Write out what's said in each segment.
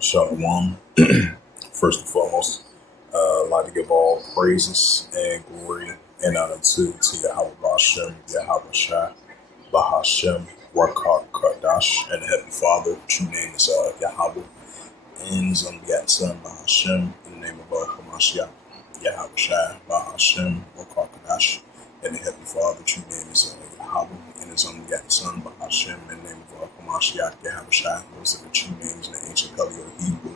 Shalom. First and foremost, I'd like to give all praises and glory and honor to Yahweh Bashem, Yahweh Shai, Bahashem, Rakak Kadash, and the Heavenly Father. True name is Yahweh, and his only begotten Son, Bahashem, in the name of Hamashiach, Yahweh Shai, Bahashem, Rakak Kadash, and the Heavenly Father. True name is Yahweh, and his only begotten Son, Bahashem, in the name of Hamashiach, Yahweh Shai. Those are the true names in the ancient Paleo Hebrew.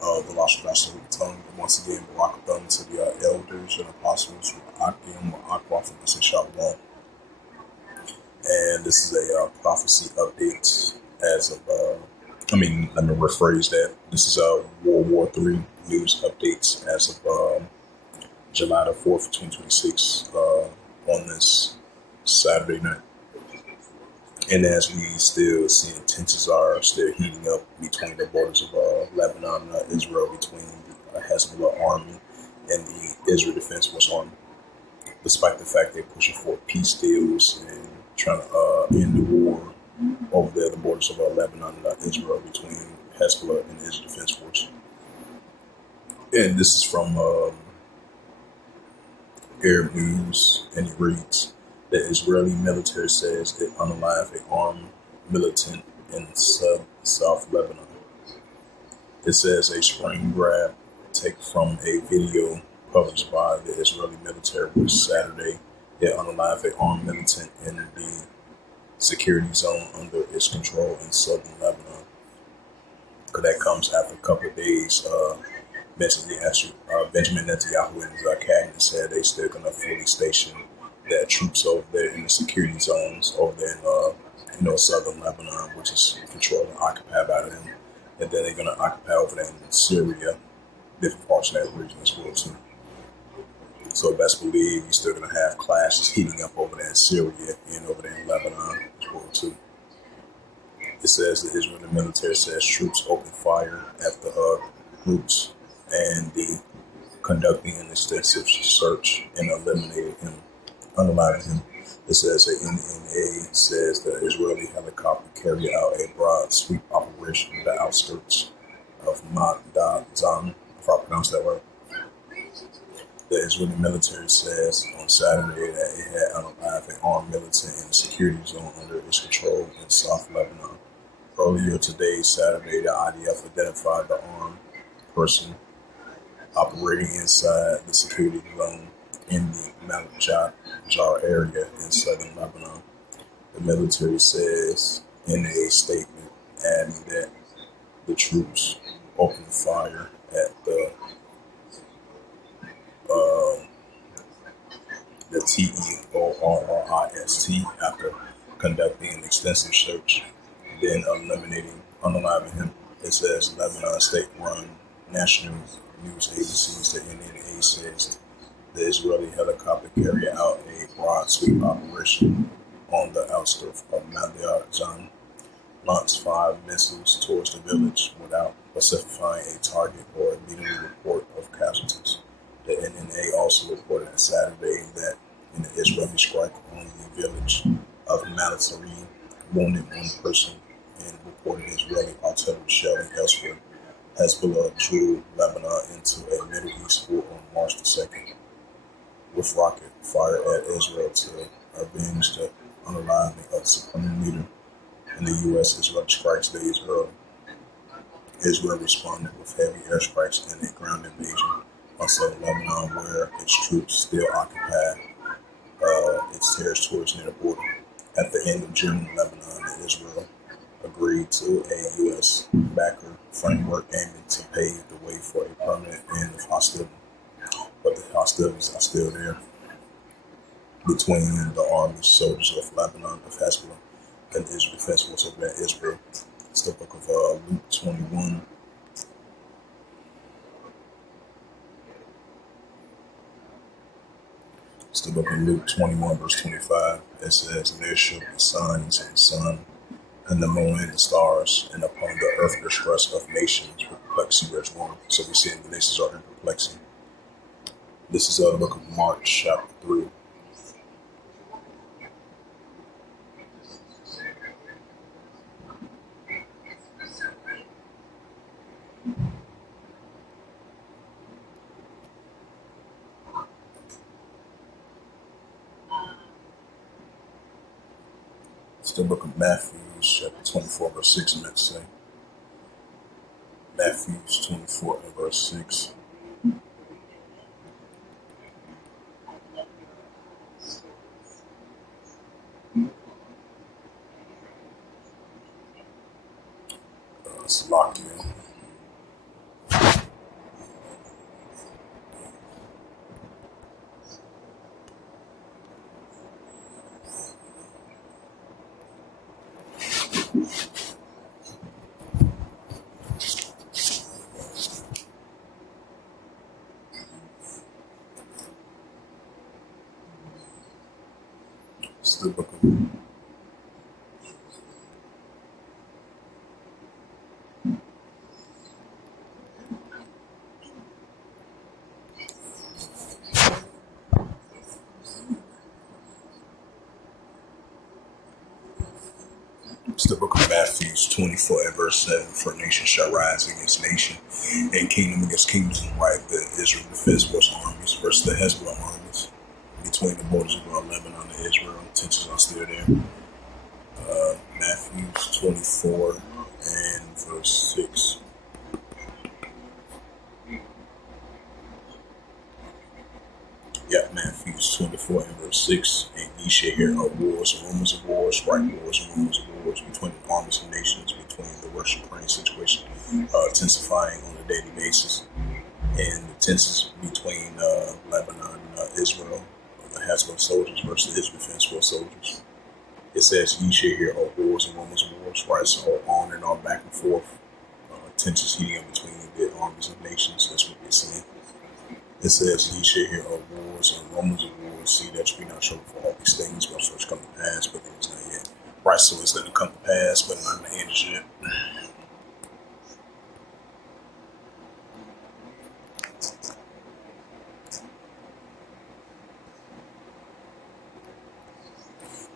The Lost Gospel tongue. And once again, Barakathon to the elders and apostles, Akim, Akwa from the Shalom. And this is a prophecy update as of, let me rephrase that. This is a World War III news updates as of July the 4th, 2026, on this Saturday night. And as we still see, tensions are still heating up between the borders of Lebanon and Israel, between the Hezbollah army and the Israel Defense Force army, despite the fact they're pushing for peace deals and trying to end the war over there, the borders of Lebanon and Israel, between Hezbollah and the Israel Defense Force. And this is from Arab News, and it reads: the Israeli military says it unalived an armed militant in South Lebanon. It says a screen grab taken from a video published by the Israeli military, which Saturday it unalived an armed militant in the security zone under its control in southern Lebanon. That comes after a couple of days. Benjamin Netanyahu and his cabinet said they still going to fully station their troops over there in the security zones over there in southern Lebanon, which is controlled and occupied by them. And then they're going to occupy over there in Syria, different parts of that region as well too. So best believe you're still going to have clashes heating up over there in Syria and over there in Lebanon as well too. It says the Israeli military says troops opened fire at the groups and the conducting an extensive search and eliminated him, unaliving him. It says the NNA says the Israeli helicopter carried out a broad sweep operation in the outskirts of Madazan, if I pronounced that right. The Israeli military says on Saturday that it had unalived an armed militant in the security zone under its control in South Lebanon. Earlier today, Saturday, the IDF identified the armed person operating inside the security zone in the Malakjat Jar area in southern Lebanon. The military says in a statement, adding that the troops opened fire at the TEORRIST after conducting an extensive search, then unaliving him. It says Lebanon state-run national news agencies, the NNA, says the Israeli helicopter carried out a broad sweep operation on the outskirts of Madiyar Zan, launched 5 missiles towards the village without specifying a target or immediate report of casualties. The NNA also reported on Saturday that an Israeli strike on the village of Malatari wounded 1 person and reported Israeli artillery shelling elsewhere. Hezbollah drew Lebanon into a Middle East war on March the 2nd with rocket fire at Israel to avenge the unaliving of the supreme leader. In the U.S., Israeli strikes days early. Israel responded with heavy airstrikes and a ground invasion on southern Lebanon, where its troops still occupy its territories near the border. At the end of June, Lebanon and Israel agreed to a U.S. backer framework aiming to pave the way for a permanent end of hostility. But the hostilities are still there between the armed soldiers of Lebanon, of Hezbollah, and the Israel Defense Force over there in Israel. It's the book of Luke 21. It's the book of Luke 21, verse 25. It says, there shall be signs in the sun, and the moon, and the stars, and upon the earth distress of nations with perplexity as one. So we see the nations are in perplexity. This is the book of Mark, chapter 3. It's the book of Matthew, chapter 24, verse 6, I meant to say. Matthew 24 and verse 6. It's locked in. It's the book of It's the book of Matthew 24 and verse 7. For nation shall rise against nation, and kingdom against kingdoms, and right the Israel defense force armies versus the Hezbollah armies. Between the borders of Lebanon and Israel, tensions are still there. Matthew 24 and verse 6. Yeah, Matthew 24 and verse 6. And ye shall hear of wars and rumors of wars, right wars and rumors of wars between the armies of nations, between the Russia-Ukraine situation intensifying on a daily basis, and the tensions between Lebanon and Israel, the Hezbollah soldiers versus the Israel Defense Force soldiers. It says, ye shall hear of wars and rumors of wars, right? So on and on, back and forth, tensions heating up between the armies of nations. That's what we're seeing. It says, ye shall hear of wars and rumors of wars. See that you be not sure for all these things must first come to pass, but it's not yet. Right, so it's going to come to pass, but not in the end of yet.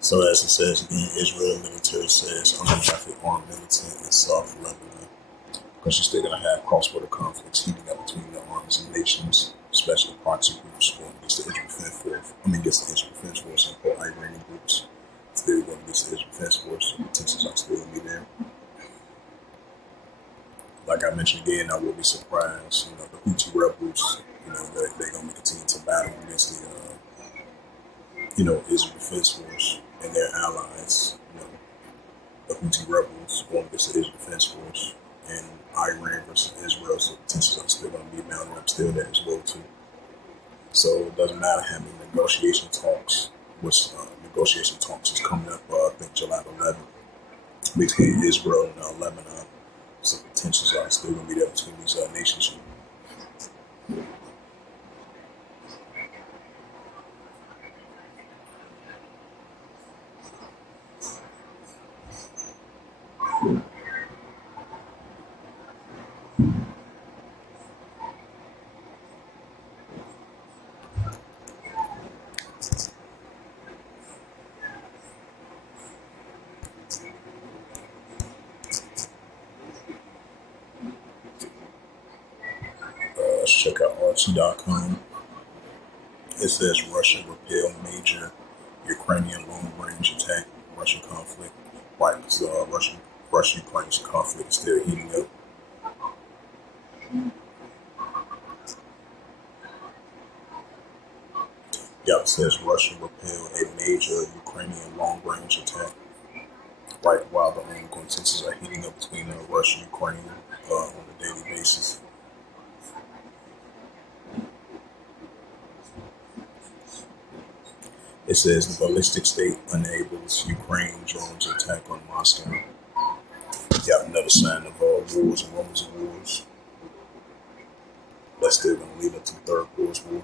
So as it says, the Israel military says, ungraphic armed militant in South Lebanon, because you're still going to have cross-border conflicts heating up between the armies and nations, especially proxy groups going against the Israel Defense Force. against the Israel Defense Force and pro-Iranian groups still going against the Israel Defense Force. So the tensions are still going to be there. Like I mentioned again, I will be surprised. The Houthi rebels, they're going to continue to battle against the Israel Defense Force and their allies, the Houthi rebels going against the Israel Defense Force and Iran versus Israel, so tensions are still going to be mounting up still there as well too. So it doesn't matter how many negotiation talks, which negotiation talks is coming up, I think July 11th, between Israel and Lebanon. So the tensions are still going to be there between these nations. Let's check out Archie.com. It says Russia repel major Ukrainian long-range attack. Russian conflict. Right, because Russia-Ukraine conflict is still heating up. Yeah, it says Russia repelled a major Ukrainian long-range attack. Right, while the ongoing tensions are heating up between Russia and Ukraine on a daily basis. It says the ballistic state enables Ukraine drones attack on Moscow. Got another sign of wars and rumors of wars. That's still going to lead up to the Third World War.